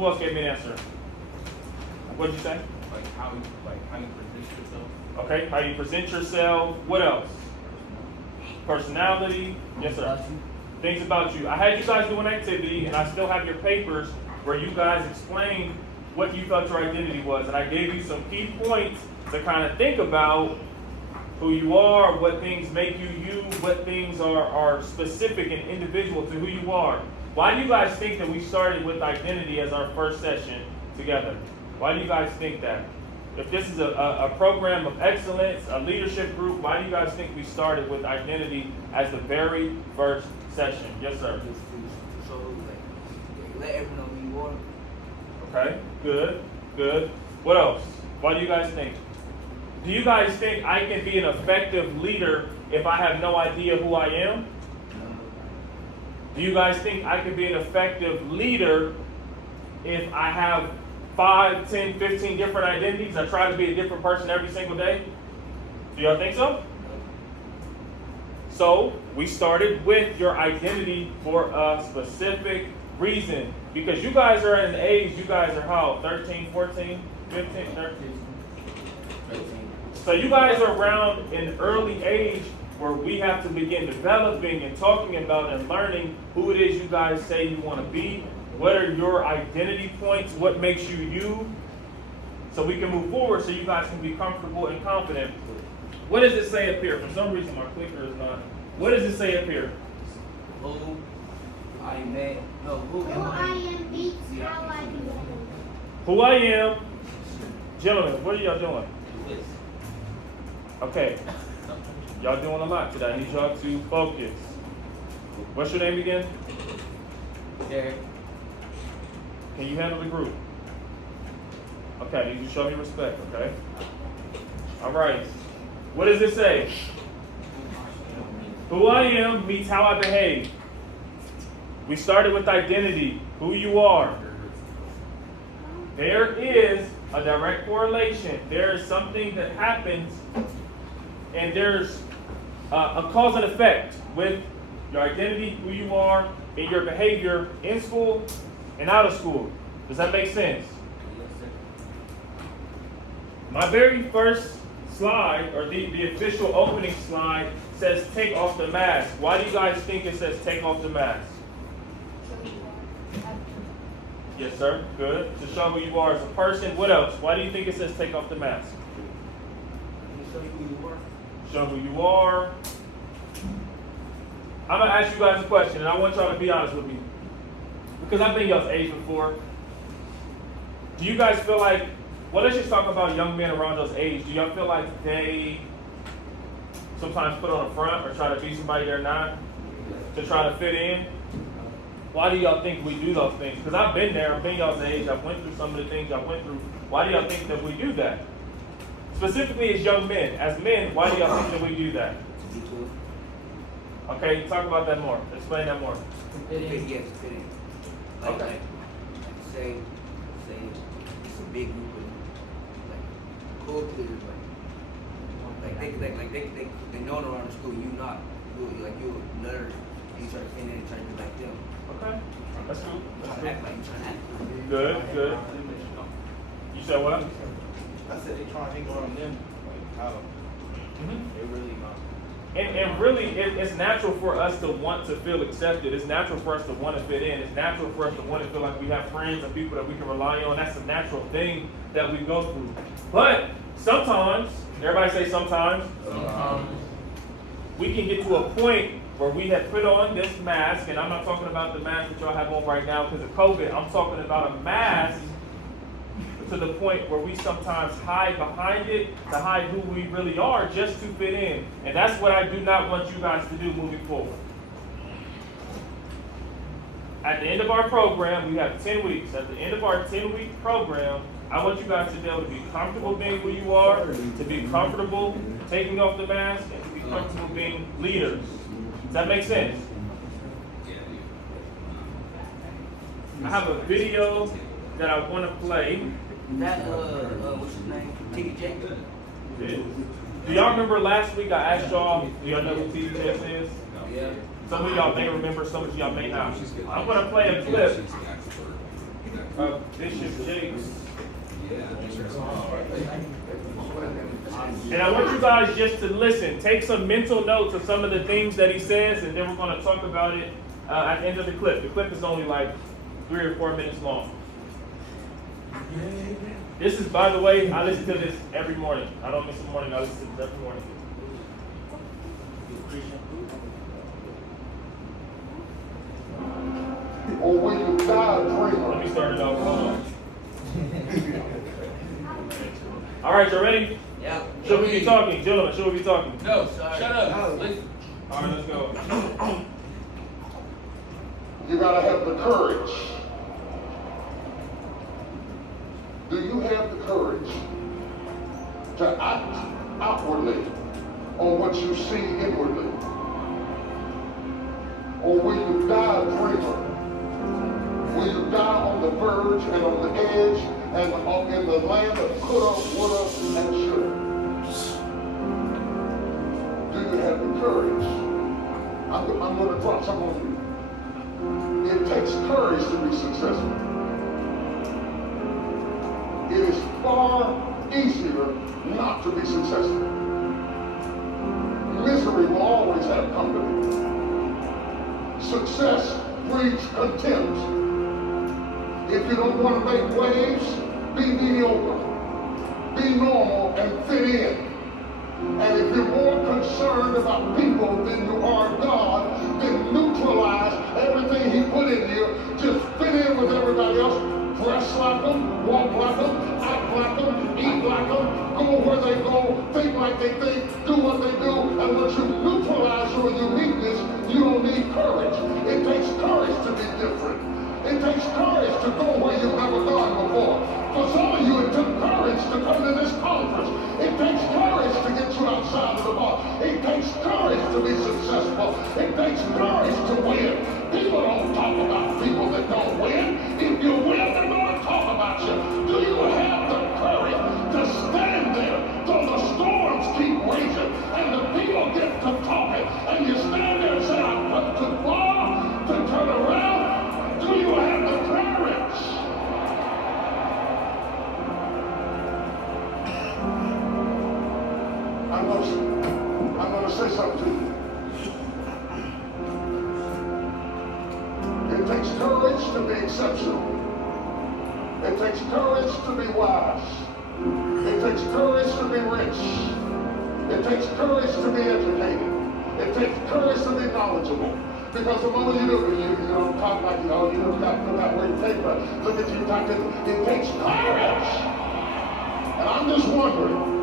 Who else gave me an answer? What did you say? How you present yourself. Okay, how you present yourself. What else? Personality. Yes, sir. Things about you. I had you guys do an activity, and I still have your papers where you guys explained what you thought your identity was, and I gave you some key points to kind of think about who you are, what things make you you, what things are specific and individual to who you are. Why do you guys think that we started with identity as our first session together? Why do you guys think that? If this is a program of excellence, a leadership group, why do you guys think we started with identity as the very first session? Yes, sir. So, let everyone know who you are. Okay, good, good. What else? Why do you guys think? Do you guys think I can be an effective leader if I have no idea who I am? Do you guys think I can be an effective leader if I have 5, 10, 15 different identities? I try to be a different person every single day? Do y'all think so? So, we started with your identity for a specific reason. Because you guys are in the age, you guys are how? 13, 14, 15, 13? So you guys are around in early age where we have to begin developing and talking about and learning who it is you guys say you want to be. What are your identity points? What makes you you? So we can move forward so you guys can be comfortable and confident. What does it say up here? For some reason my clicker is not. What does it say up here? Who I am beats how I do. Who I am. Gentlemen, what are y'all doing? Okay. Y'all doing a lot today. I need y'all to focus. What's your name again? Derek. Can you handle the group? Okay, you can show me respect, okay? All right. What does it say? Who I am meets how I behave. We started with identity, who you are. There is a direct correlation. There is something that happens, and there's a cause and effect with your identity, who you are, and your behavior in school and out of school. Does that make sense? My very first slide, or the official opening slide, says take off the mask. Why do you guys think it says take off the mask? Yes, sir. Good. To show who you are as a person. What else? Why do you think it says take off the mask? Show you who you are. Show who you are. I'm going to ask you guys a question, and I want y'all to be honest with me. Because I've been y'all's age before. Do you guys feel like, well, let's just talk about young men around y'all's age. Do y'all feel like they sometimes put on a front or try to be somebody they're not to try to fit in? Why do y'all think we do those things? Because I've been there, I've been y'all's age, I've went through some of the things y'all went through. Why do y'all think that we do that? Specifically as young men. As men, why do y'all think that we do that? Okay, talk about that more. Explain that more. Fit in. Yes, fit in. Okay. Say it's a big group of cool kids, they know around the school. You not, you're a nerd. You try to fit in and try to be like them. Okay, that's cool. Try to act like you trying to act. Good, good. You said what? I said they trying to hang around them, like how they really not. And really, it's natural for us to want to feel accepted. It's natural for us to want to fit in. It's natural for us to want to feel like we have friends and people that we can rely on. That's a natural thing that we go through. But sometimes, everybody say sometimes, we can get to a point where we have put on this mask, and I'm not talking about the mask that y'all have on right now because of COVID. I'm talking about a mask to the point where we sometimes hide behind it to hide who we really are just to fit in. And that's what I do not want you guys to do moving forward. At the end of our program, we have 10 weeks. At the end of our 10-week program, I want you guys to be able to be comfortable being who you are, to be comfortable taking off the mask, and to be comfortable being leaders. Does that make sense? I have a video that I want to play. That what's his name? T.D. Jameson. Do y'all remember last week I asked y'all, do y'all know who T.D. Jameson is? Yeah. Some of y'all may remember, some of y'all may not. I'm going to play a clip Bishop Jakes. And I want you guys just to listen. Take some mental notes of some of the things that he says, and then we're going to talk about it at the end of the clip. The clip is only like 3 or 4 minutes long. This is, by the way, I listen to this every morning. I don't miss a morning. I listen to this every morning. Or when you die, dreamer. Let me start it off. Hold on. All right, you ready? Yeah. Should we be talking? Gentlemen, should we be talking? No, Sorry. shut up. No. Listen. All right, let's go. You gotta have the courage. Do you have the courage to act outwardly on what you see inwardly? Or will you die a dreamer? Will you die on the verge and on the edge and in the land of coulda, woulda, and shoulda? Do you have the courage? I'm going to drop something on you. It takes courage to be successful. It is far easier not to be successful. Misery will always have company. Success breeds contempt. If you don't want to make waves, be mediocre. Be normal and fit in. And if you're more concerned about people than you are God, then neutralize everything he put in you. Just fit in with everybody else. Dress like them, walk like them, act like them, eat like them, go where they go, think like they think, do what they do. And once you neutralize your uniqueness, you don't need courage. It takes courage to be different. It takes courage to go where you've never gone before. For some of you, it took courage to come to this conference. It takes courage to get you outside of the box. It takes courage to be successful. It takes courage to win. People don't talk about people that don't win. If you win, they're going to talk about you. Do you have the courage to stand there till the storms keep raging and the people get to talking and you stand there and say, I've come too far to turn around? Do you have the courage? I'm going to say something to you. It takes courage to be exceptional. It takes courage to be wise. It takes courage to be rich. It takes courage to be educated. It takes courage to be knowledgeable. Because the moment you do it, you don't talk like, oh, you don't got to put that word take, but look at you talking. It takes courage. And I'm just wondering,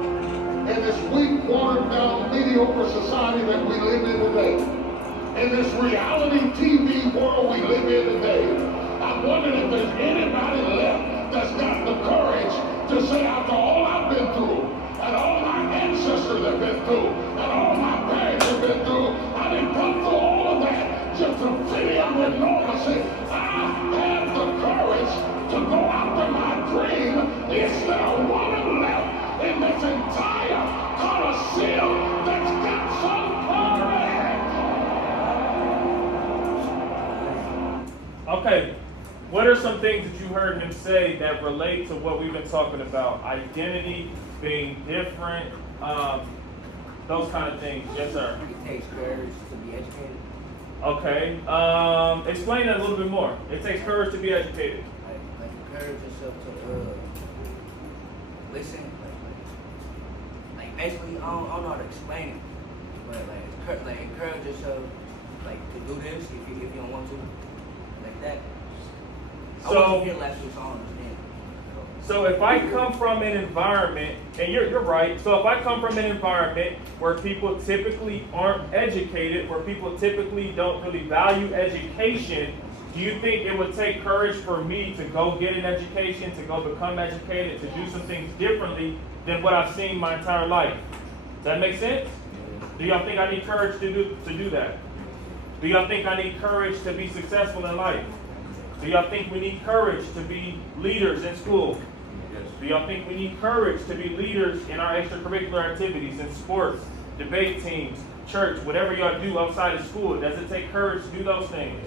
in this weak, watered down, mediocre society that we live in today, in this reality TV world we live in today, I'm wondering if there's anybody left that's got the courage to say, after all I've been through, and all my ancestors have been through, and all my parents have been through, I didn't come through all of that just to fit in with normalcy. I have the courage to go after my dream. Is there a woman left in this entire Coliseum that's got some courage? Okay, what are some things that you heard him say that relate to what we've been talking about? Identity, being different, those kind of things. Yes, sir. It takes courage to be educated. Okay, explain that a little bit more. It takes courage to be educated. Like encourage yourself to listen. Like basically, I don't know how to explain it, but like encourage yourself like to do this if you don't want to, like that. I So- wasn't here last week, so I don't understand. So if I come from an environment, and you're right, so if I come from an environment where people typically aren't educated, where people typically don't really value education, do you think it would take courage for me to go get an education, to go become educated, to do some things differently than what I've seen my entire life? Does that make sense? Do y'all think I need courage to do that? Do y'all think I need courage to be successful in life? Do y'all think we need courage to be leaders in school? Do y'all think we need courage to be leaders in our extracurricular activities, in sports, debate teams, church, whatever y'all do outside of school? Does it take courage to do those things?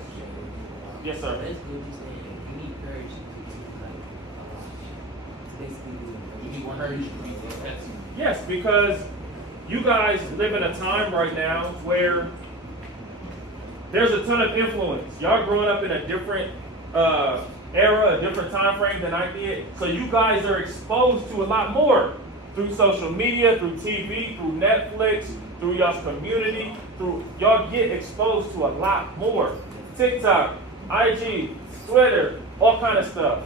Yes, sir. Basically, what you're saying, you need courage to You need courage to be successful. Yes, because you guys live in a time right now where there's a ton of influence. Y'all growing up in a different era, a different time frame than I did. So you guys are exposed to a lot more through social media, through TV, through Netflix, through y'all's community, through y'all get exposed to a lot more. TikTok, IG, Twitter, all kind of stuff.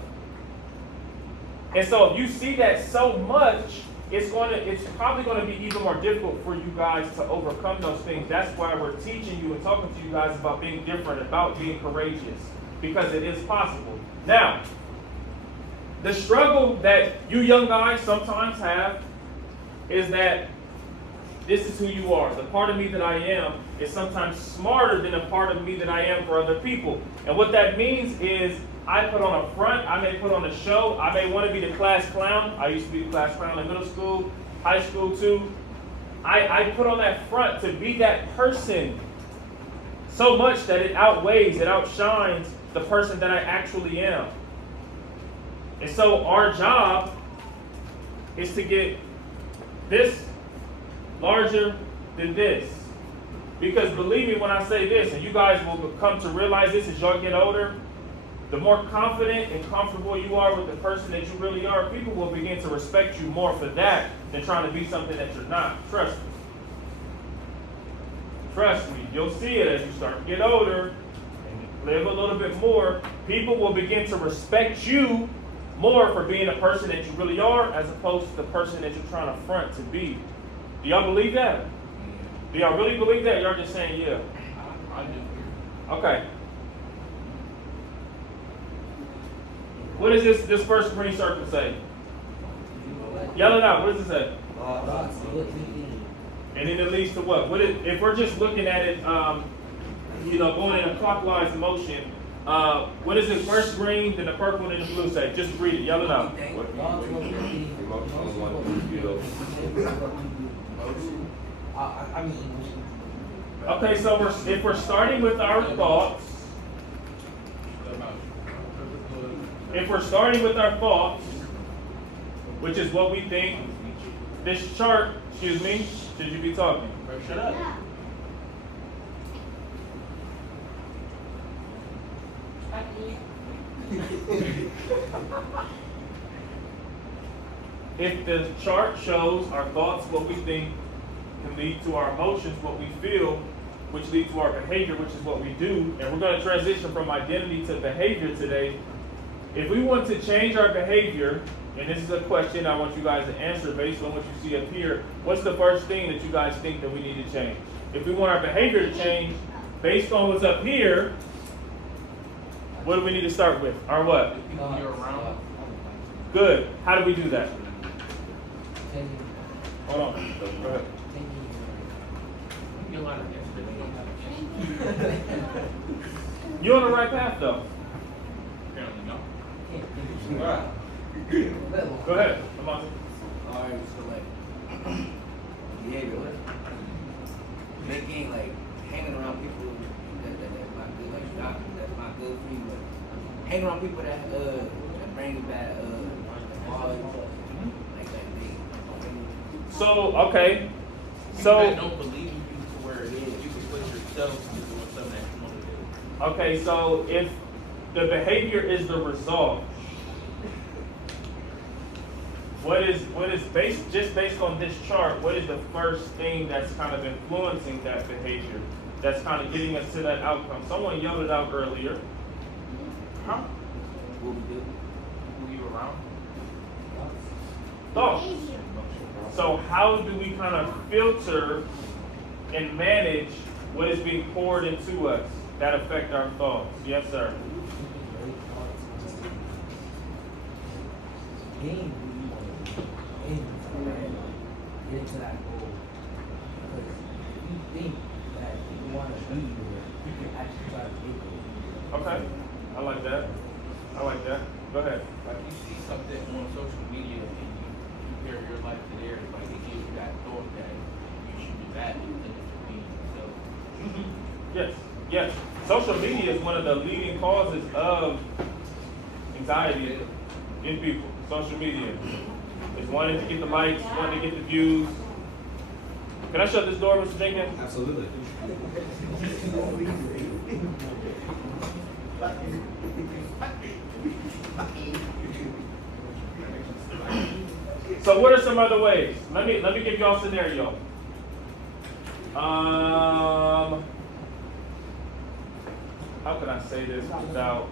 And so if you see that so much, it's probably going to be even more difficult for you guys to overcome those things. That's why we're teaching you and talking to you guys about being different, about being courageous, because it is possible. Now, the struggle that you young guys sometimes have is that this is who you are. The part of me that I am is sometimes smarter than a part of me that I am for other people. And what that means is I put on a front, I may put on a show, I may want to be the class clown. I used to be the class clown in middle school, high school too. I put on that front to be that person so much that it outweighs, it outshines the person that I actually am. And so our job is to get this larger than this. Because believe me when I say this, and you guys will come to realize this as y'all get older, the more confident and comfortable you are with the person that you really are, people will begin to respect you more for that than trying to be something that you're not. Trust me. Trust me. You'll see it as you start to get older and live a little bit more. People will begin to respect you more for being the person that you really are as opposed to the person that you're trying to front to be. Do y'all believe that? Do y'all really believe that? Y'all just saying yeah? I do. Okay. What does this first green circle say? Yell it out. What does it say? And then it leads to what? If we're just looking at it, going in a clockwise motion, what does this first green, then the purple, then the blue say? Just read it. Yell it out. Okay, so if we're starting with our thoughts, which is what we think, this chart, excuse me, should you be talking? Shut up. If the chart shows our thoughts, what we think, can lead to our emotions, what we feel, which lead to our behavior, which is what we do, and we're going to transition from identity to behavior today. If we want to change our behavior, and this is a question I want you guys to answer based on what you see up here, what's the first thing that you guys think that we need to change? If we want our behavior to change based on what's up here, what do we need to start with? Our what? People you're around. Good. How do we do that? Hold on. Go ahead. You're lying. You're on the right path though. Apparently not. All right. Go ahead. Come on. Alright, so like behavior, making like hanging around people that's not good, like that's not good for you. But hanging around people that bring bad vibes, like that thing. So okay. People So that don't believe in you to where it is, you can put yourself to doing something that you want to do. okay, so if the behavior is the result, what is based on this chart, what is the first thing that's kind of influencing that behavior? That's kind of getting us to that outcome. Someone yelled it out earlier. Huh? What we do? Who you around? Thoughts. So how do we kind of filter and manage what is being poured into us that affect our thoughts? Yes, sir. Get into that goal. Because if you think that you want to be there, you can actually try to get there. Okay. I like that. Go ahead. Like you see something on social media and you compare your life to theirs, like it gives you that thought that you should do that instead of being yourself. Yes. Social media is one of the leading causes of anxiety. in people, social media. It's wanting to get the likes, wanting to get the views. Can I shut this door, Mr. Jenkins? Absolutely. So what are some other ways? Let me give y'all a scenario. How can I say this without?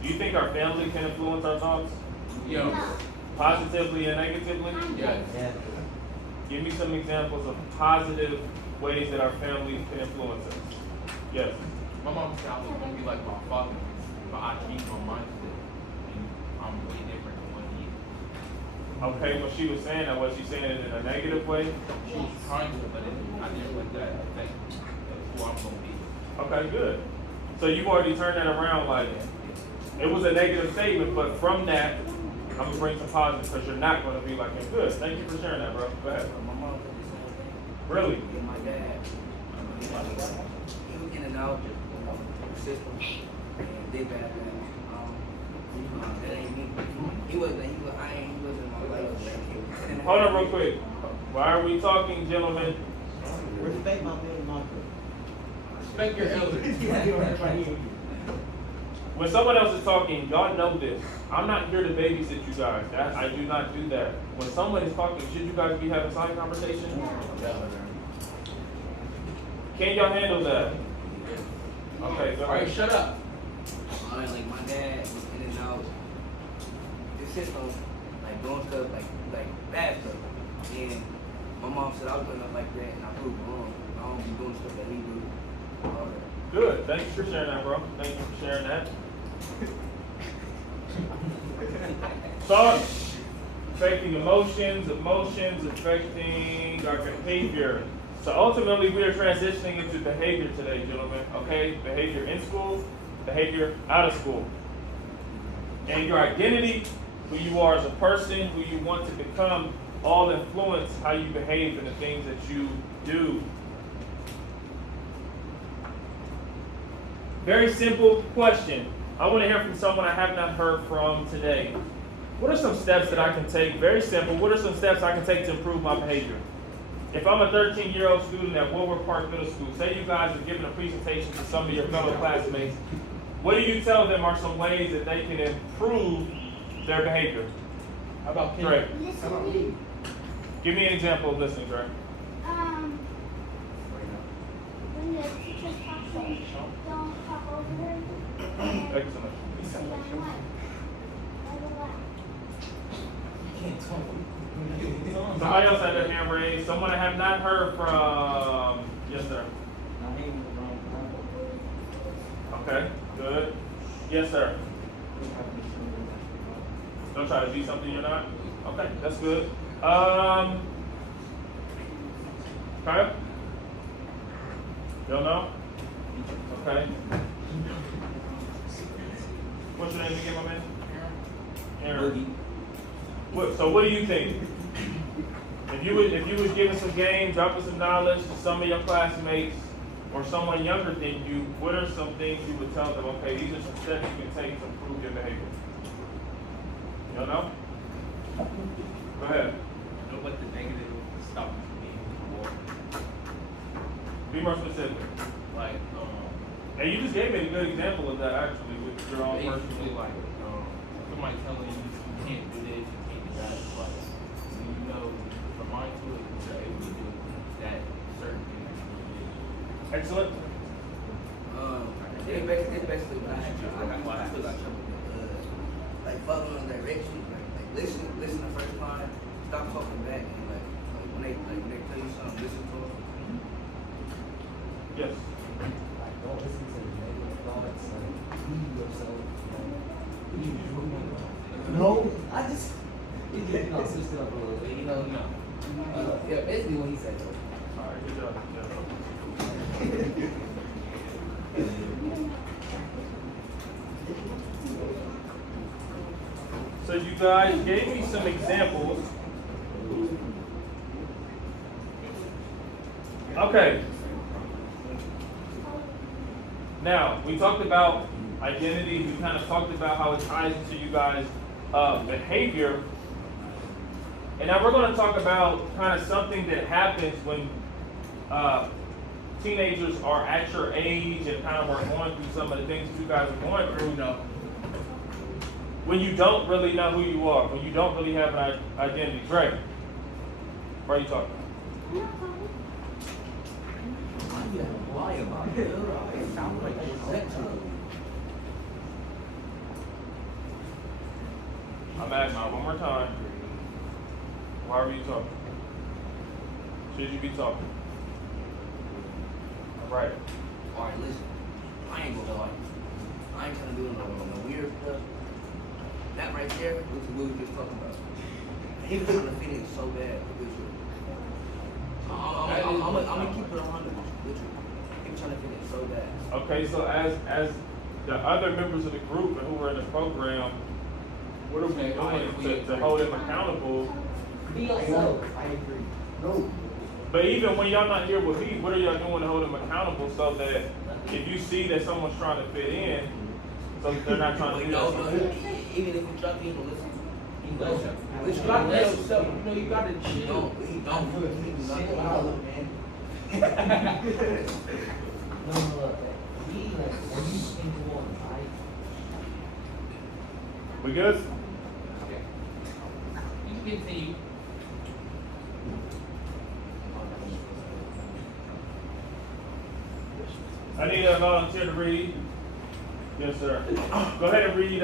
Do you think our family can influence our thoughts? Yo, Positively and negatively? yes. Yeah. Give me some examples of positive ways that our family can influence us. Yes. My mom said I was gonna be like my father, but I keep my mindset, and I'm way different than what he is. Okay, when she was saying that, was she saying it in a negative way? She was trying to, but I didn't let that affect who I'm gonna be. Okay, good. So you've already turned that around, like, it was a negative statement, but from that, I'm gonna bring some positive because you're not gonna be like him. Good. Thank you for sharing that, bro. Go ahead. My mom did the same thing. Really? And my dad, he was in and out the system and did bad things. That ain't me. He wasn't in my life. Hold on real quick. Why are we talking, gentlemen? Respect my middle mother. Respect your elders. When someone else is talking, y'all know this. I'm not here to babysit you guys. I do not do that. When someone is talking, should you guys be having side conversation? Can y'all handle that? Okay, go Alright, ahead. shut up. Like my dad was in and out the system, like doing stuff like bad stuff. And my mom said I was doing stuff like that, and I proved wrong. I don't be doing stuff that he do. All that. Good. Thank you for sharing that, bro. Thank you for sharing that. Thoughts affecting emotions affecting our behavior. So ultimately, we are transitioning into behavior today, gentlemen. Okay, behavior in school, behavior out of school, and your identity, who you are as a person, who you want to become, all influence how you behave and the things that you do. Very simple question. I want to hear from someone I have not heard from today. What are some steps that I can take? Very simple. What are some steps I can take to improve my behavior? If I'm a 13-year-old student at Woodward Park Middle School, say you guys are giving a presentation to some of your fellow classmates, what do you tell them are some ways that they can improve their behavior? How about Dre, Listening. give me an example of listening, Dre. When the teacher's talking, don't talk over her. Excellent. Somebody else had their hand raised. Someone I have not heard from. Yes, sir. Okay, good. Yes, sir. Don't try to be something you're not. Okay, that's good. Kyle? Don't know? Okay. What's your name again, my man? Aaron. So what do you think? If you was giving some game, dropping some knowledge to some of your classmates or someone younger than you, what are some things you would tell them, okay, these are some steps you can take to improve your behavior? You don't know? Go ahead. Don't let the negative stop you from being more. Be more specific. Like, And you just gave me a good example of that actually with your own basically personal. like, somebody telling you can't do this, you can't do that. Like, when you know, your mind to it, you're able to do that certain thing that you need to do. Excellent. It's basically what I had trouble. I still got trouble with, like following directions, like listen the first time, stop talking back, and like when they tell you something, listen to them. Yes. Like, don't listen to the negative thoughts. Like, leave yourself. No, I just switched it up a little bit. Yeah, basically what he said. All right, good job. Good job. So you guys gave me some examples. Okay. Now, we talked about identity. We kind of talked about how it ties into you guys' behavior. And now we're going to talk about kind of something that happens when teenagers are at your age and kind of are going through some of the things that you guys are going through. When you don't really know who you are, when you don't really have an identity. Greg, what are you talking about? Why about it? It sounds like sexual. I'm asking you one more time. Why are you talking? Should you be talking? All right. Alright, listen. I ain't gonna lie. I ain't trying to do no weird stuff. That right there, what we were just talking about. He was trying to fit in so bad with you. I'm gonna keep it 100 with you. He was trying to fit in so bad. Okay, so as the other members of the group who were in the program, what are we doing to hold him accountable? Be yourself. I agree. No. But even when y'all not here with me, what are y'all doing to hold them accountable so that if you see that someone's trying to fit in, so that they're not trying to do No, that? even if you drop people, listen. He knows. It's not yourself. You know, you gotta chill. No, he don't. He do not. No, he like when you into one, right? We good? You can continue. I need a volunteer to read. Yes, sir. Go ahead and read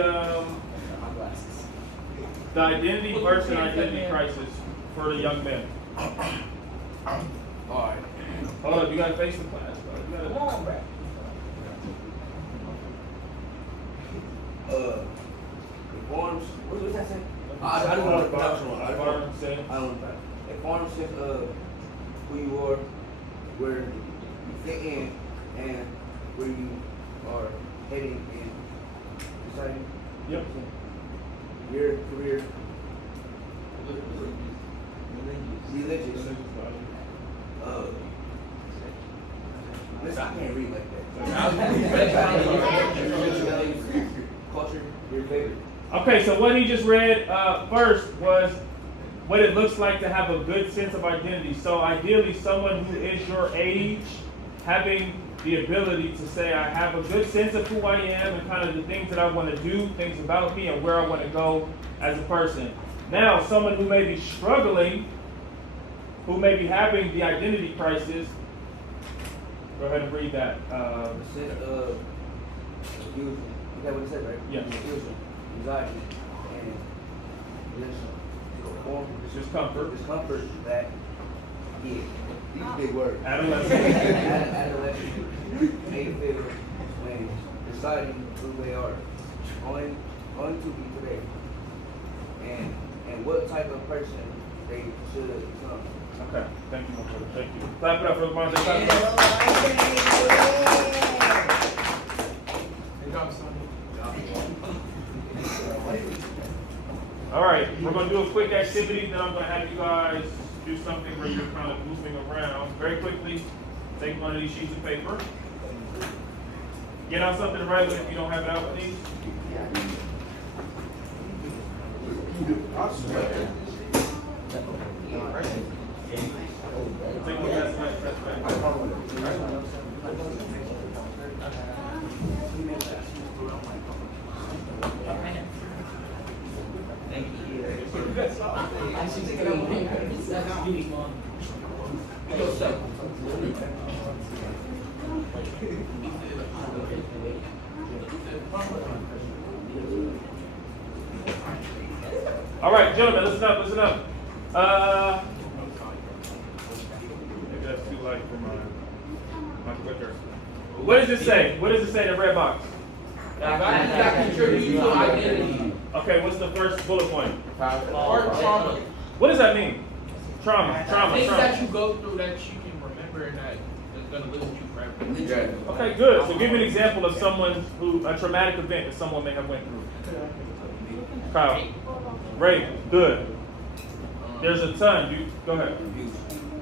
the identity versus identity crisis for the young men. Alright. Hold up, you gotta face the class, bro. You gotta... Come on, bro. Informs. What's that say? I don't want to pronounce it wrong. I don't want to pronounce it. Informs who you are, where you fit in, and where you are heading in society. Yep. Your career, religious. Listen, I can't read like that. Culture, your favorite. Okay, so what he just read first was what it looks like to have a good sense of identity. So ideally, someone who is your age, having the ability to say, I have a good sense of who I am and kind of the things that I want to do, things about me, and where I want to go as a person. Now, someone who may be struggling, who may be having the identity crisis, go ahead and read that. Sense of confusion. You got what it said, right? Yes. Confusion, anxiety, and discomfort that, yeah, these big words. Adolescent. Adolescent may feel when deciding who they are, going to be today, and what type of person they should become. Okay, thank you, my brother. Thank you. Clap it up for the Monday. Good job, son. All right, we're going to do a quick activity, then I'm going to have you guys do something where you're kind of moving around. Very quickly, take one of these sheets of paper. Get out something to write with if you don't have it out, please. Take one last All right, gentlemen, listen up. Maybe that's too light for my clicker. What does it say? What does it say in the red box? That contributes to identity. Okay, what's the first bullet point? Or trauma. What does that mean? Trauma. Things that you go through that you can remember and that is going to live with you forever. Okay, good. So give me an example of someone a traumatic event that someone may have went through. Kyle. Rape. Good. There's a ton. Go ahead.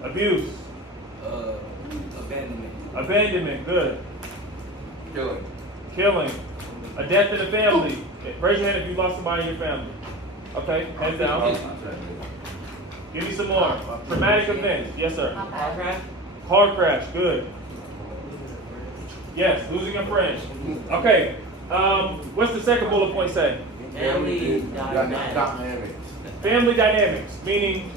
Abuse. Abandonment. Abandonment. Good. Killing. Killing. A death in the family. Raise your hand if you lost somebody in your family. Okay, hands down. Give me some more. Traumatic events. Yes, sir. Car crash? Car crash. Good. Yes, losing a friend. Okay. What's the second bullet point say? Family dynamics. Dynamics. Family dynamics, meaning.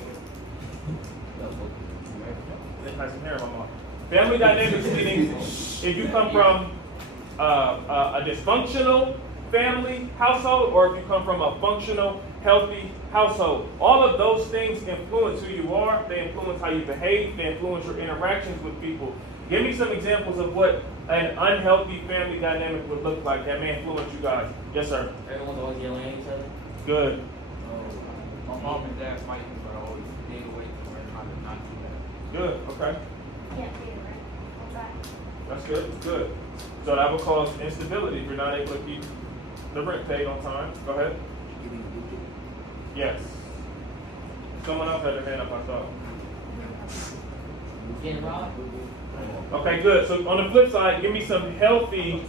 Nice and hair, Mama. Family dynamics meaning if you come from a dysfunctional family household or if you come from a functional, healthy household. All of those things influence who you are. They influence how you behave. They influence your interactions with people. Give me some examples of what an unhealthy family dynamic would look like that may influence you guys. Yes, sir. Everyone's always yelling at each other. Good. My mom and dad fighting, but I always stayed away to learn how to not do that. Good. Okay. Can't pay the rent. What's that? That's good. Good. So that will cause instability if you're not able to keep the rent paid on time. Go ahead. Yes. Someone else had their hand up, I thought. Getting robbed? Okay, good. So on the flip side, give me some healthy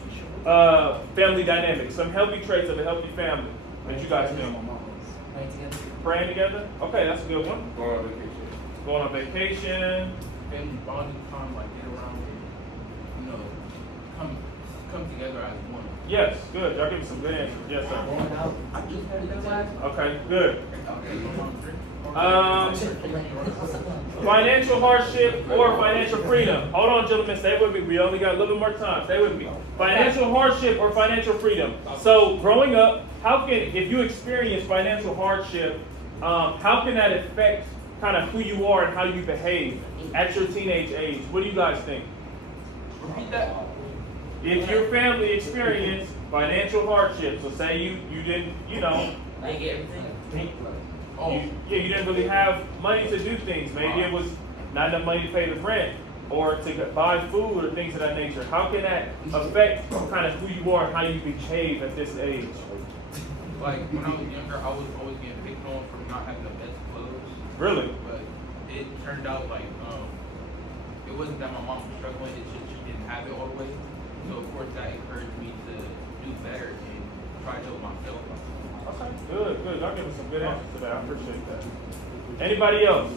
family dynamics, some healthy traits of a healthy family that you guys know. Playing together? Praying together? Okay, that's a good one. Going on vacation. Going on vacation. Family bonding time, like get around and, come together as one. Yes, good. Y'all give me some good answers. Yes, sir. Going out? Okay, good. Financial hardship or financial freedom. Hold on, gentlemen. Stay with me. We only got a little bit more time. Stay with me. Financial hardship or financial freedom. So, growing up, if you experience financial hardship, how can that affect kind of who you are and how you behave at your teenage age? What do you guys think? Repeat that. If your family experienced financial hardship, so say you didn't, They get everything? you didn't really have money to do things. Maybe it was not enough money to pay the rent or to buy food or things of that nature. How can that affect kind of who you are and how you behave at this age? Like when I was younger, I was always getting picked on for not having the best clothes. Really? But it turned out like it wasn't that my mom was struggling; it's just she didn't have it all the way. So of course that encouraged me to do better and try to help myself. Okay, good, good. Y'all giving some good answers to that. I appreciate that. Anybody else?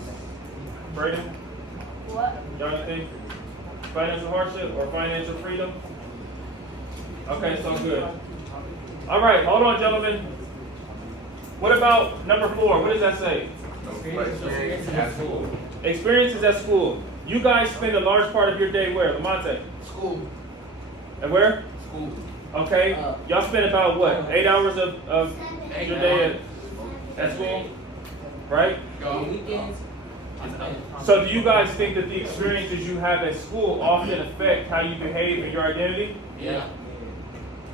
Braden? What? Y'all think financial hardship or financial freedom? Okay, so good. All right, hold on, gentlemen. What about number 4? What does that say? Experience at school. Experiences at school. You guys spend a large part of your day where? Lamonte? School. And where? School. Okay. Y'all spend about what? 8 hours of your day at school? Right? Weekends? So do you guys think that the experiences you have at school often affect how you behave and your identity? Yeah.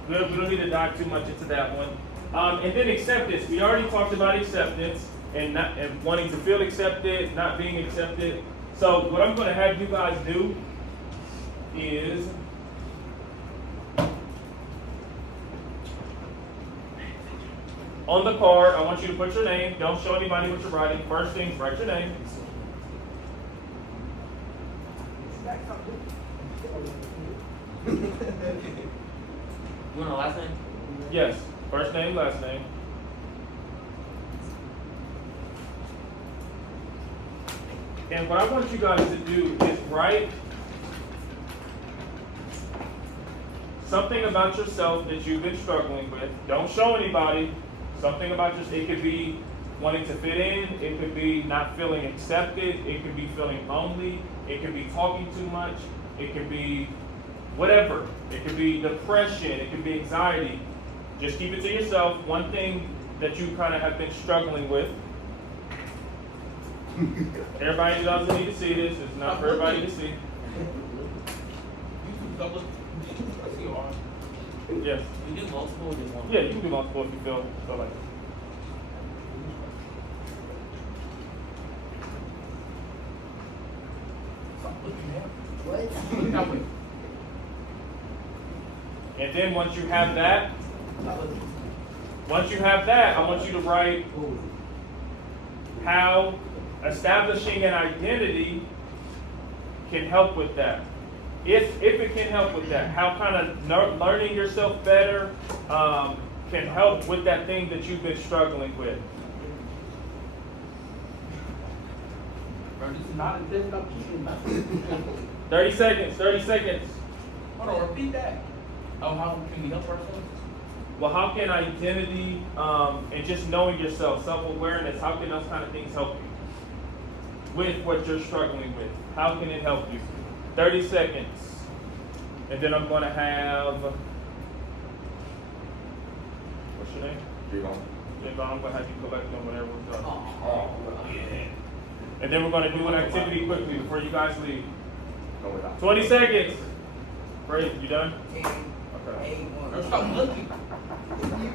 We don't need to dive too much into that one. And then acceptance. We already talked about acceptance and wanting to feel accepted, not being accepted. So what I'm going to have you guys do is on the card, I want you to put your name. Don't show anybody what you're writing. First thing, write your name. You want a last name? Yes. First name, last name. And what I want you guys to do is write something about yourself that you've been struggling with. Don't show anybody. Something about yourself. It could be wanting to fit in. It could be not feeling accepted. It could be feeling lonely. It could be talking too much. It could be whatever. It could be depression. It could be anxiety. Just keep it to yourself. One thing that you kind of have been struggling with. Everybody doesn't need to see this. It's not for everybody to see. I see all. Yes. We do multiple or just one? Yeah, you can do multiple if you feel like it. And then once you have that, I want you to write how establishing an identity can help with that. if it can help with that, how kind of learning yourself better can help with that thing that you've been struggling with. Bro, this is not a test. I'm keeping nothing. 30 seconds, 30 seconds. Hold on, repeat that. Oh, how can we help ourselves? Well, how can identity and just knowing yourself, self-awareness, how can those kind of things help you with what you're struggling with? How can it help you? 30 seconds. And then I'm going to have, what's your name? Javon. Javon, I'm going to have you collect them whenever we're done. Oh, yeah. And then we're going to do an activity quickly before you guys leave. No, we're not. 20 seconds. Great, you done? 10, Okay. 8, 1. Stop looking.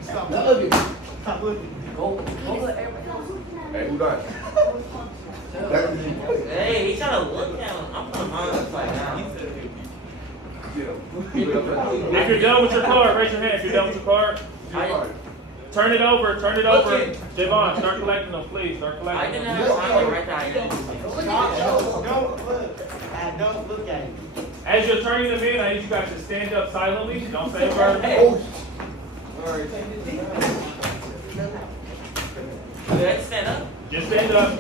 Stop The looking. other. Stop looking. Go let everybody else. Hey, who done? Hey, he trying to look at him. I'm putting mine upside down. Get him. If you're done with your card, raise your hand if you're done with your card. Turn it over, turn it over. Javon, start collecting them, please. Start I collecting didn't them. have time right there. Don't look. Don't look at him. As you're turning them in, I need you guys to stand up silently. Don't say a word. Let's stand up. Just stand up.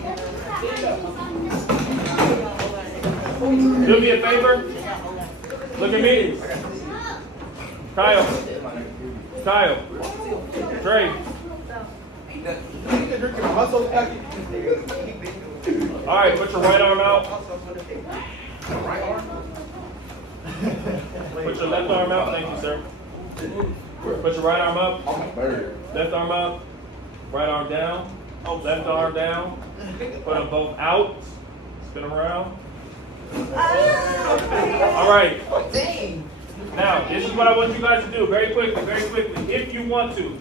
Do me a favor. Look at me. Kyle. Kyle. Trey. All right, put your right arm out. Right arm? Put your left arm out. Thank you, sir. Put your right arm up. Left arm up. Right arm down. Left arm down. Put them both out. Spin them around. All right. Now, this is what I want you guys to do very quickly, very quickly. If you want to,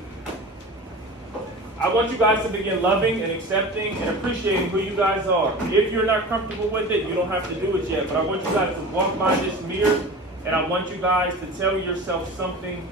I want you guys to begin loving and accepting and appreciating who you guys are. If you're not comfortable with it, you don't have to do it yet. But I want you guys to walk by this mirror, and I want you guys to tell yourself something